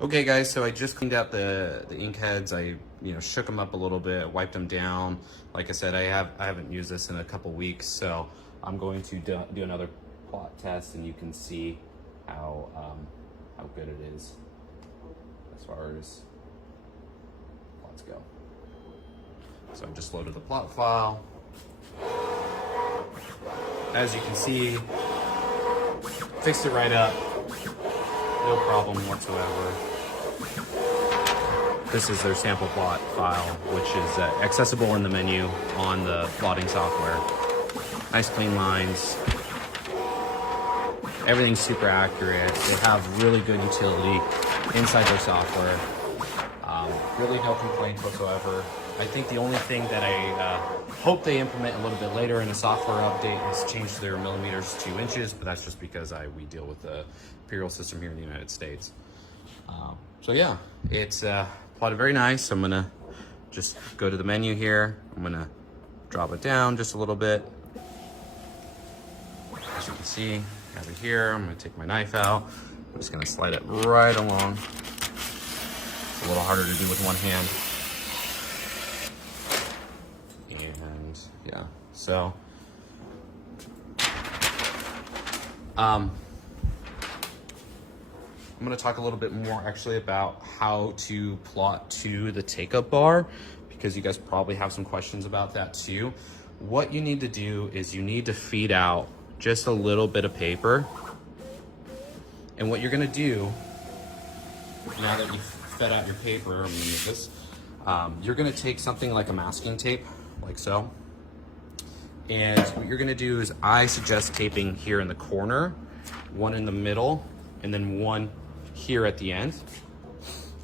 Okay guys, so I just cleaned out the ink heads. I shook them up a little bit, wiped them down. Like I said, I haven't used this in a couple weeks, so I'm going to do another plot test, and you can see how good it is as far as plots go. So I just loaded the plot file. As you can see, fixed it right up. No problem whatsoever. This is their sample plot file, which is accessible in the menu on the plotting software. Nice clean lines. Everything's super accurate. They have really good utility inside their software. Really no complaints whatsoever. I think the only thing that I hope they implement a little bit later in a software update is change their millimeters to inches, but that's just because we deal with the imperial system here in the United States. So yeah, it's plotted very nice. I'm gonna just go to the menu here. I'm gonna drop it down just a little bit. As you can see, I have it here. I'm gonna take my knife out. I'm just gonna slide it right along. It's a little harder to do with one hand. And yeah, so I'm going to talk a little bit more actually about how to plot to the take-up bar, because you guys probably have some questions about that too. What you need to do is you need to feed out just a little bit of paper. And what you're going to do, now that you've fed out your paper, I'm going to move this, you're going to take something like a masking tape, like so. And what you're going to do is, I suggest taping here in the corner, one in the middle, and then one here at the end.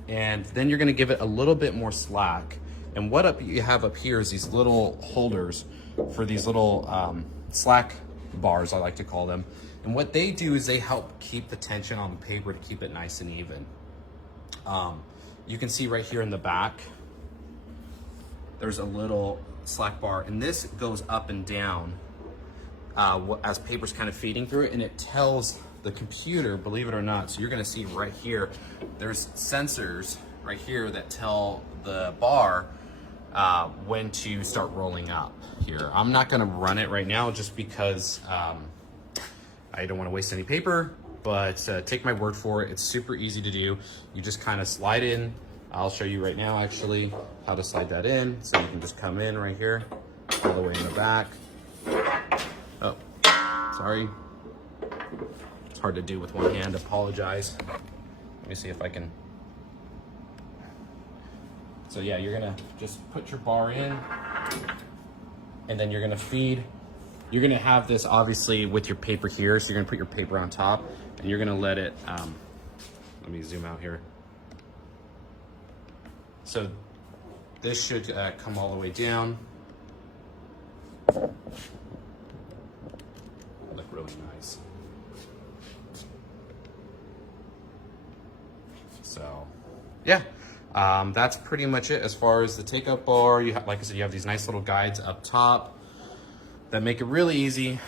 And then you're going to give it a little bit more slack. And what you have up here is these little holders for these little slack bars, I like to call them. And what they do is they help keep the tension on the paper to keep it nice and even. You can see right here in the back, there's a little slack bar, and this goes up and down as paper's kind of feeding through it, and it tells the computer, believe it or not. So you're gonna see right here, there's sensors right here that tell the bar when to start rolling up here. I'm not gonna run it right now just because I don't wanna waste any paper, but take my word for it. It's super easy to do. You just kind of slide in. I'll show you right now actually how to slide that in. So you can just come in right here, all the way in the back. Oh, sorry. It's hard to do with one hand, apologize. Let me see if I can. So yeah, you're gonna just put your bar in, and then you're gonna feed. You're gonna have this obviously with your paper here, so you're gonna put your paper on top, and you're gonna let it, let me zoom out here. So this should come all the way down. Look really nice. So yeah, that's pretty much it as far as the take-up bar. You have, like I said, you have these nice little guides up top that make it really easy.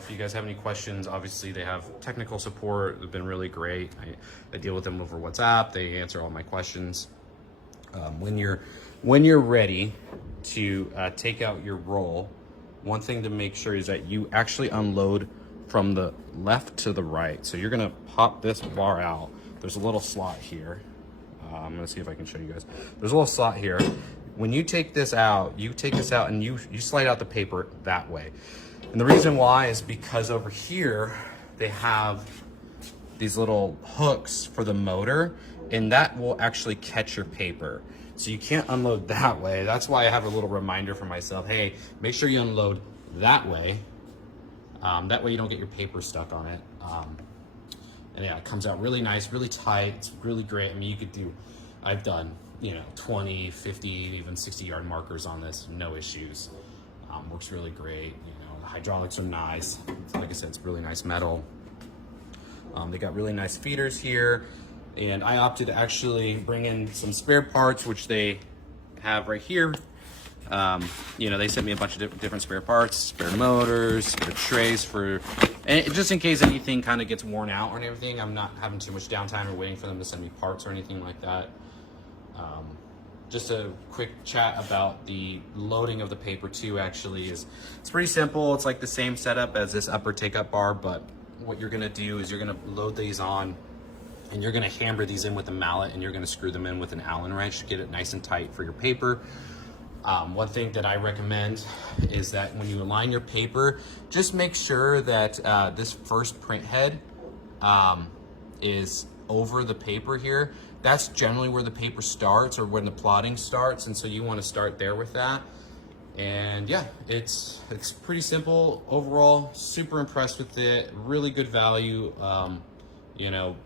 If you guys have any questions, obviously they have technical support. They've been really great. I deal with them over WhatsApp. They answer all my questions. When you're ready to take out your roll, one thing to make sure is that you actually unload from the left to the right. So you're gonna pop this bar out. There's a little slot here. I'm gonna see if I can show you guys. There's a little slot here. When you take this out, and you slide out the paper that way. And the reason why is because over here, they have these little hooks for the motor, and that will actually catch your paper. So you can't unload that way. That's why I have a little reminder for myself. Hey, make sure you unload that way. That way you don't get your paper stuck on it. And yeah, it comes out really nice, really tight. It's really great. I mean, I've done, 20, 50, even 60-yard markers on this, no issues. Works really great. The hydraulics are nice. Like I said, it's really nice metal. They got really nice feeders here, and I opted to actually bring in some spare parts, which they have right here. You know, they sent me a bunch of different spare parts, spare motors, spare trays and just in case anything kind of gets worn out or anything, I'm not having too much downtime or waiting for them to send me parts or anything like that. Just a quick chat about the loading of the paper too, actually, it's pretty simple. It's like the same setup as this upper take-up bar, but what you're gonna do is you're gonna load these on and you're gonna hammer these in with a mallet, and you're gonna screw them in with an Allen wrench to get it nice and tight for your paper. One thing that I recommend is that when you align your paper, just make sure that this first print head is over the paper here. That's generally where the paper starts, or when the plotting starts, and so you want to start there with that. And yeah, it's pretty simple overall. Super impressed with it. Really good value. You know,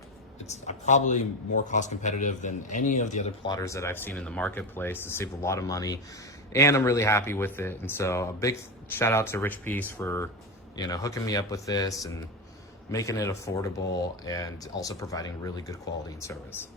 it's probably more cost competitive than any of the other plotters that I've seen in the marketplace. To save a lot of money, and I'm really happy with it. And so a big shout out to Richpeace for, you know, hooking me up with this and making it affordable, and also providing really good quality and service.